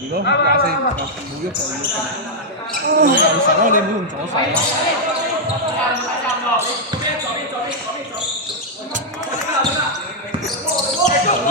如果廿四冇喐就要撳，用右手啊，你唔好用左手啊！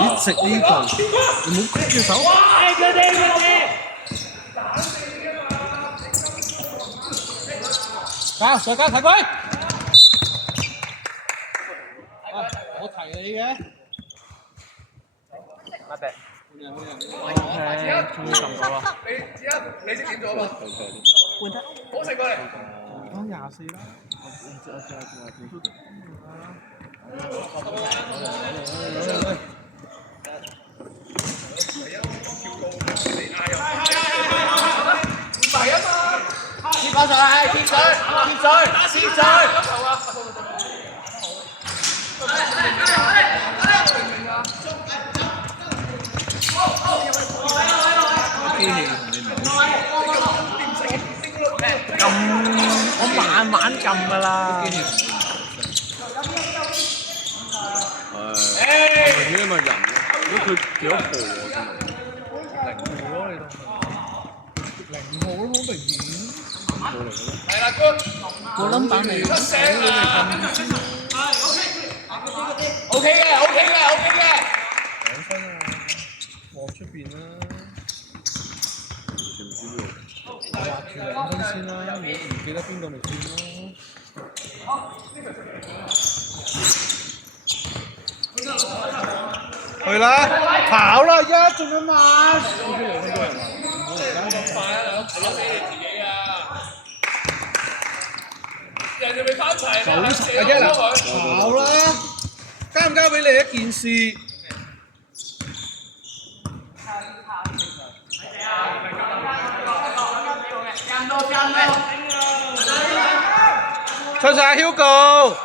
一直呢度，你唔好舉隻手。再加睇佢。我提你嘅。阿伯。終於撳到啦！你識點做啊嘛？換得。好食過嚟。講24啦。唔係啊嘛！貼翻上嚟，貼水，貼水，貼水。機器你唔好我慢慢撳㗎啦。機器係咪因為人？如果佢幾多號喎？0號咯，你當0號咯，好明顯。0號嚟嘅咩？係啦，good。冇冧板嚟。出聲啊！OK 嘅，OK 嘅，OK 嘅。2分啊！望出邊啦。畫住2分先啦，唔記得邊個咪算咯。去啦，跑啦，仲要慢。咁快啊，大佬，睇咗死你自己啊！人哋未翻齊，你射咗佢。跑啦，交唔交俾你一件事。出晒 Hugo。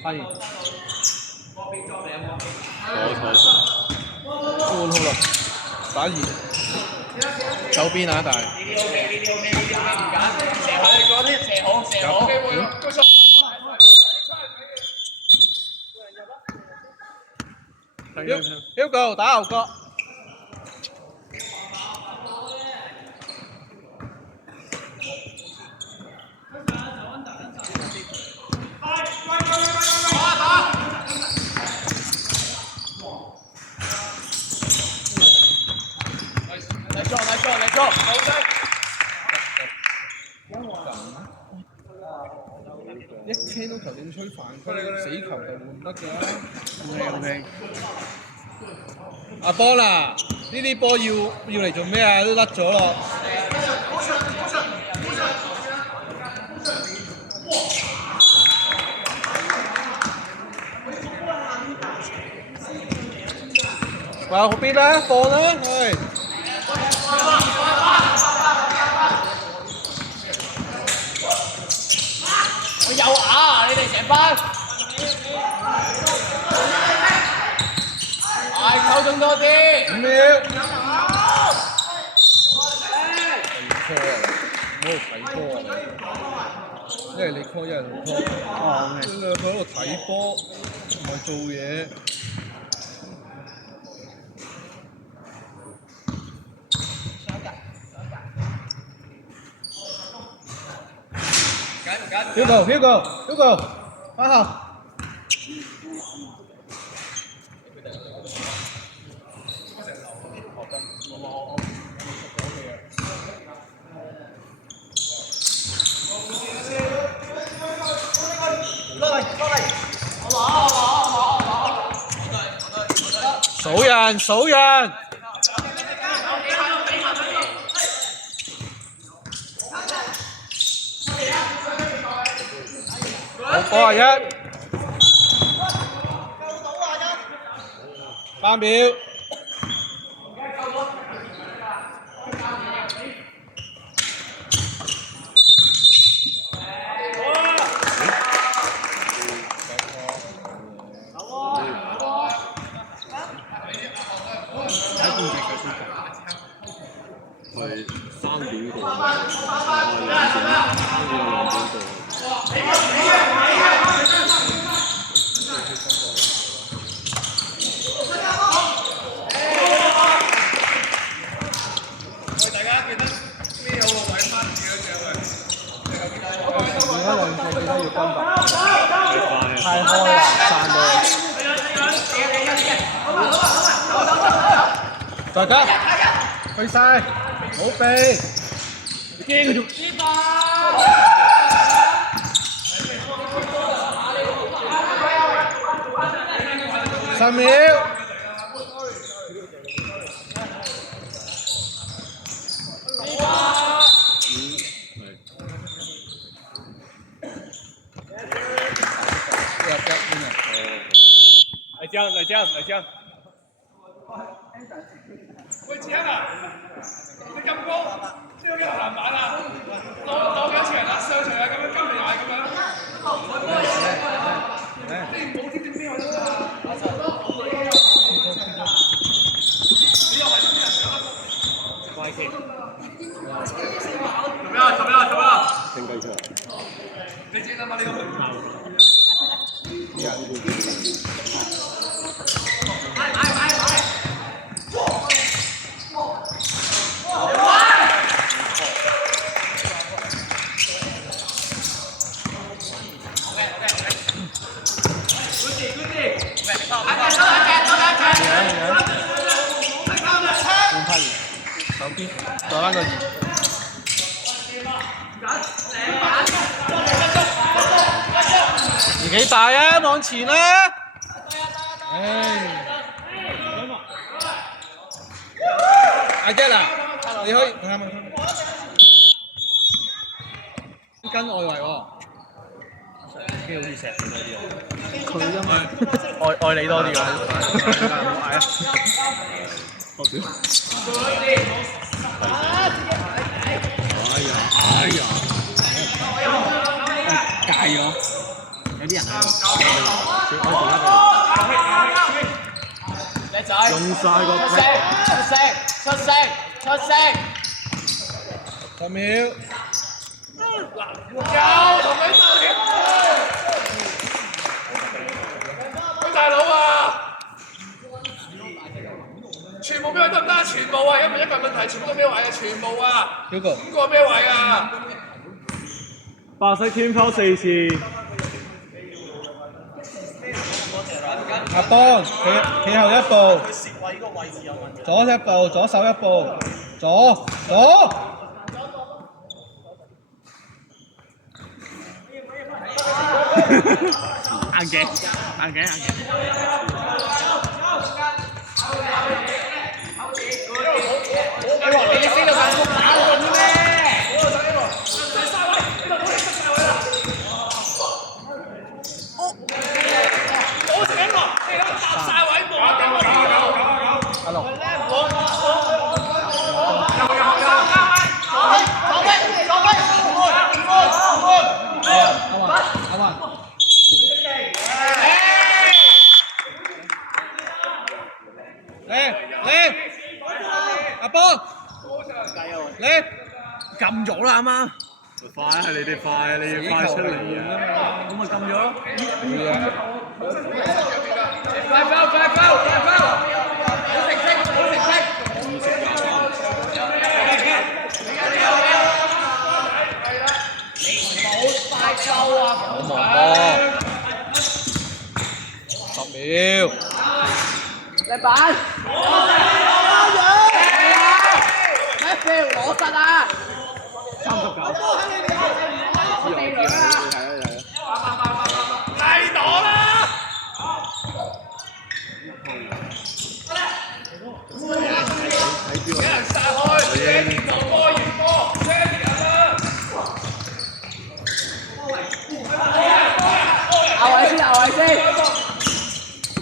發現。換好啦，打2。走邊啊，大。Hugo 打牛角。一聽到球證吹犯規，死球就換得㗎啦。OK。阿波啦，呢啲波要嚟做咩啊？都甩咗咯。話嗰邊啦，放啦，係。我有牙，你哋成班。扣中多啲。5秒。睇波啊！一係你 call，一係你 call。哦，你兩個喺度睇波，唔係做嘢。Hugo，翻後。數人。好，1。3秒。係3點過，2點大家記得咩好個位翻幾多隻啊？而家兩隻記得要均衡，太開啦，散到。再加，去晒，冇避。10秒。来江。喂，子欣啊，你咁高，呢個叫籃板啊？攞幾場啊？上場啊咁樣，今日又係咁樣。你唔好知點邊個啦。你又係啲人上啊？怪奇。做咩啊？升雞出嚟。你自己諗下呢個門口。手邊，再翻個2。年紀大啊，往前啦！阿 Jack 啊，你可以睇下問跟外圍喎。機好似錫你多啲喎。佢因為愛你多啲喎。唔係啊。我屌！戒咗，有啲人叻仔，用晒個出聲10秒。同佢道歉。喂，大佬啊！全部俾佢得唔得？全部啊！因為一個問題，全部都咩位啊？全部啊！5個咩位啊？白色天拋4次。阿邦，企後一步。左一步，左手一步，左。眼鏡。你飛到眼谷打到咩？阿龍。嚟，阿邦，你撳咗啦，阿媽。快啊！係你哋快啊！你要快出嚟啊！咁咪撳咗咯。會啊。快 foul！ 好成績。冇快夠啊！好忙波。10秒。嚟板。咩 feel 攞實啊係躲啦！俾人殺開 ，Jenny 就波贏波 ，Jenny 啊！牛位先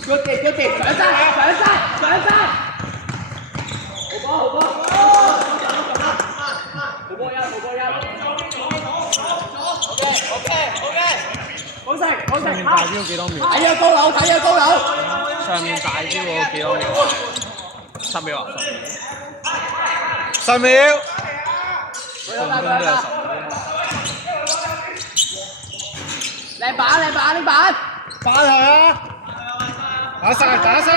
，good 上山，好波，好成，上面大標幾多秒？睇咗高樓，上面大標嗰幾多秒？ 10秒啊10秒，進攻都有10秒。靚板靚板呢板，翻去啊！打晒打晒！